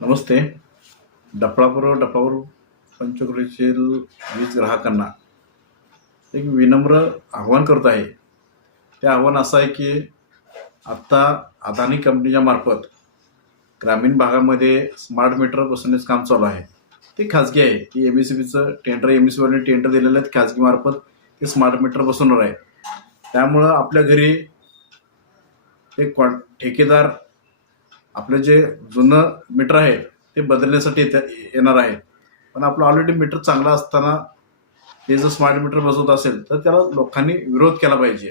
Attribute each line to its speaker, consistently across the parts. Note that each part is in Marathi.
Speaker 1: नमस्ते. डफळापूर डफावर पंचक्रोशील वीज ग्राहकांना एक विनम्र आव्हान करत आहे. ते आव्हान असं आहे की आत्ता अदानी कंपनीच्या मार्फत ग्रामीण भागामध्ये स्मार्ट मीटर बसवण्याचं काम चालू आहे. ते खाजगी आहे. ती एम एस सी बीचं टेंडर एम एस सी बीने टेंडर दिलेलं आहे खाजगी मार्फत ते स्मार्ट मीटर बसवणार आहे. त्यामुळं आपल्या घरी ते क्वा ठेकेदार आपलं जे जुनं मीटर आहे ते बदलण्यासाठी येत्या येणार आहे. पण आपलं ऑलरेडी मीटर चांगलं असताना ते जर स्मार्ट मीटर बसवत असेल तर त्याला लोकांनी विरोध केला पाहिजे.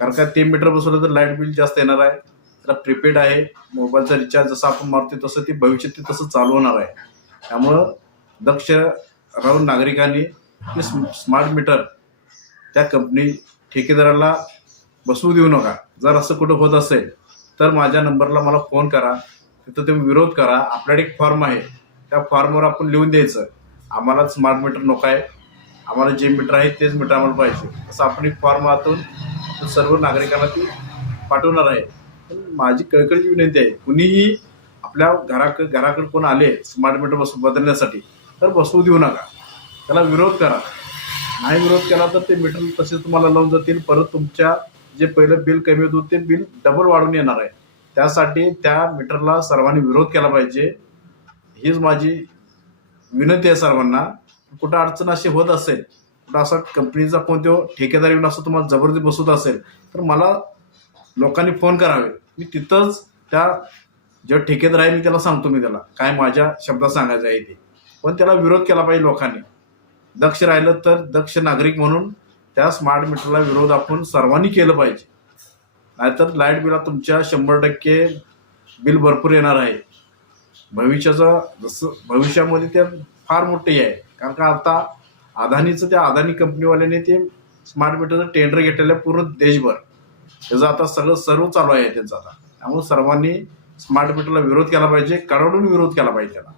Speaker 1: कारण का ते मीटर बसवलं तर लाइट बिल जास्त येणार आहे त्याला प्रीपेड आहे मोबाईलचा रिचार्ज जसं आपण मारतो तसं ते भविष्यात ते तसं चालू होणार आहे. त्यामुळं दक्ष राहून नागरिकांनी ते स्मार्ट मीटर त्या कंपनी ठेकेदाराला बसवू देऊ नका. जर असं कुठं होत असेल तर माझ्या नंबरला मला फोन करा. तिथं तुम्ही विरोध करा. आपल्याकडे एक फॉर्म आहे. त्या फॉर्मवर आपण लिहून द्यायचं. आम्हाला स्मार्ट मीटर नको आहे. आम्हाला जे मीटर आहे तेच मीटर आम्हाला पाहिजे. असं आपण एक फॉर्म आतून सर्व नागरिकांना ती पाठवणार आहे. पण माझी कळकळीची विनंती आहे. कुणीही आपल्या घराकडे घराकडे कोण आले स्मार्ट मीटर बस बदलण्यासाठी तर बसवू देऊ नका. त्याला विरोध करा. नाही विरोध केला तर ते मीटर तसेच तुम्हाला लावून जातील. परत तुमच्या जे पहिलं बिल कमी होतं ते बिल डबल वाढून येणार आहे. त्यासाठी त्या मीटरला सर्वांनी विरोध केला पाहिजे. हीच माझी विनंती आहे सर्वांना. कुठं अडचण अशी होत असेल कुठं असा कंपनीचा फोन तो ठेकेदार येऊन असं तुम्हाला जबरदस्ती बसवत असेल तर मला लोकांनी फोन करावे. मी तिथंच त्या जो ठेकेदार आहे मी त्याला सांगतो मी त्याला. काय माझ्या शब्दात सांगायचं आहे ते. पण त्याला विरोध केला पाहिजे लोकांनी. दक्ष राहिलं तर दक्ष नागरिक म्हणून त्या स्मार्ट मीटरला विरोध आपण सर्वांनी केलं पाहिजे. नाहीतर लाइट बिला तुमच्या शंभर टक्के बिल भरपूर येणार आहे. भविष्याचं जसं भविष्यामध्ये ते फार मोठे आहे. कारण का आता अदानीचं त्या अदानी कंपनीवाल्याने ते स्मार्ट मीटरचं टेंडर घेतलेलं आहे पूर्ण देशभर. त्याचं आता सगळं सर्व चालू आहे त्यांचं आता. त्यामुळे सर्वांनी स्मार्ट मीटरला विरोध केला पाहिजे. कडाडून विरोध केला पाहिजे त्याला.